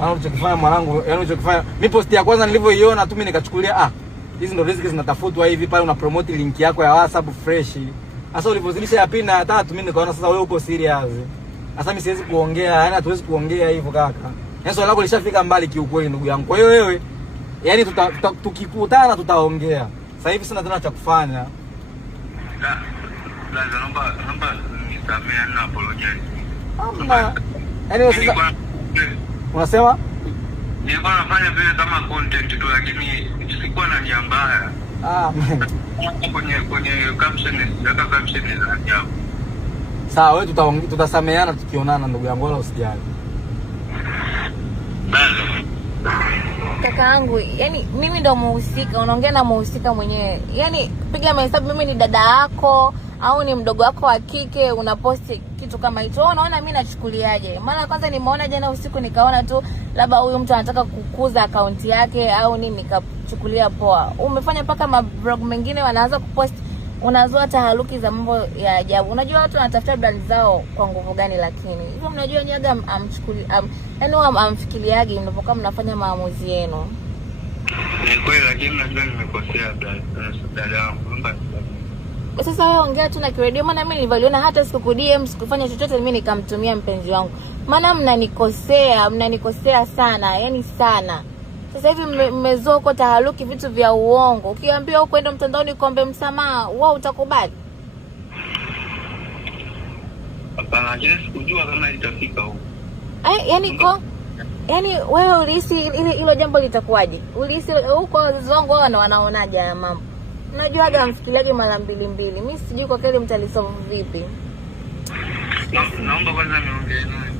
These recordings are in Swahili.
Maana ulichokifanya mwanangu, yani ulichokifanya, mimi post ya kwanza nilivyoiona tu mimi nikachukulia hizi ndo riziki zinatafutwa hivi, pale una promote link yako ya WhatsApp fresh. Sasa ulipozidisha ya pili na ya tatu mimi nikaona sasa wewe uko serious. Sasa mimi siwezi kuongea, yani hatuwezi kuongea hivyo kaka. Yaani swali lako lishafika mbali kiukweli ndugu yangu. Kwa hiyo wewe yani tukikutana tutaongea. Sasa hivi sina tena cha kufanya. Naomba nisamehe na apologize. Yaani sasa unasema nilikuwa nafanya vile kama content tu, lakini sikuwa na nia mbaya. Kwenye caption za ajabu. Sawa, wewe tutasameheana tukionana ndugu yangu, wala usijali. Kaka yangu, yani mimi ndo muhusika, unaongea na muhusika mwenyewe. Yani piga mahesabu, mimi ni dada yako au ni mdogo wako wa kike, unaposti kitu kama hicho. Unaona mimi nachukuliaje? Maana kwanza nimeona jana usiku nikaona tu labda huyu mtu anataka kukuza akaunti yake au nini, nikachukulia poa. Umefanya paka mablog mengine wanaanza kupost, unazoa taharuki za mambo ya ajabu. Unajua watu wanatafuta brand zao kwa nguvu gani, lakini hivyo mnajua nyaga yani amfikiriaje mnapokuwa mnafanya maamuzi yenu. Ni kweli, lakini najua nimekosea dada yangu. Sasa wewe ongea tu na kiredio, maana mimi nilivyoona hata siku DM sikufanya chochote, mimi nikamtumia mpenzi wangu. Maana mnanikosea sana, yani sana. Sasa hivi mmezoa huko taharuki, vitu vya uongo. Ukiambia huko enda mtandaoni kuombe msamaha, wewe utakubali? Hapana, sikujua kama itafika huko. Yani wewe ulihisi hilo jambo litakuwaje? Ulihisi huko wazazi wangu wao wanaonaje haya mambo? Unajuaga mfikiriaje mara mbili. Mimi sijui kwa kweli mtalisolve vipi. Naomba kwanza niongee naye.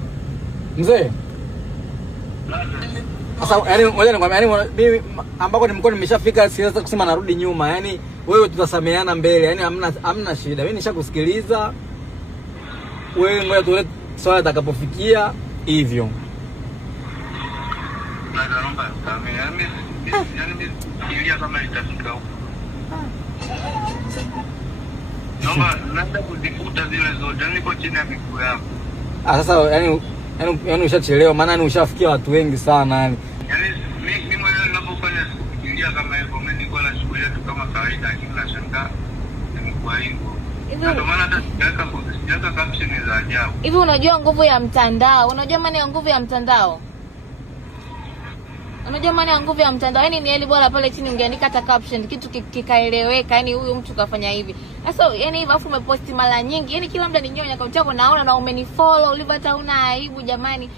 Mzee. Sasa yani ngoja nikwambia, yani mimi ambako nimekuwa nimeshafika siwezi kusema narudi nyuma. Yani wewe tutasameheana mbele. Yani hamna shida. Mimi nishakusikiliza. Wewe ngoja tuone swala litakapofikia hivyo. Naomba samehe. Yani mimi kama itafika huko. Naomba kuzifuta zile zote. Niko chini ya miguu yako. Sasa yani ushachelewa, maana ni ushafikia watu wengi sana yani. Yaani mimi mwenyewe ninapofanya sikufikiria kama hivyo, mimi nilikuwa nashukulia tu kama kawaida, lakini nashangaa nimekuwa hivyo. Ndio maana hata sijaweka caption za ajabu. Hivi unajua nguvu ya mtandao? Unajua maana ya nguvu ya mtandao? Unajua maana ya nguvu ya mtandao? Yaani ni bora pale chini ungeandika hata caption kitu kikaeleweka, yani huyu mtu kafanya hivi. Sasa yani hivi afu umeposti mara nyingi. Yani kila muda ninyonya akaunti yako naona na umenifollow, ulivyo hata una aibu jamani.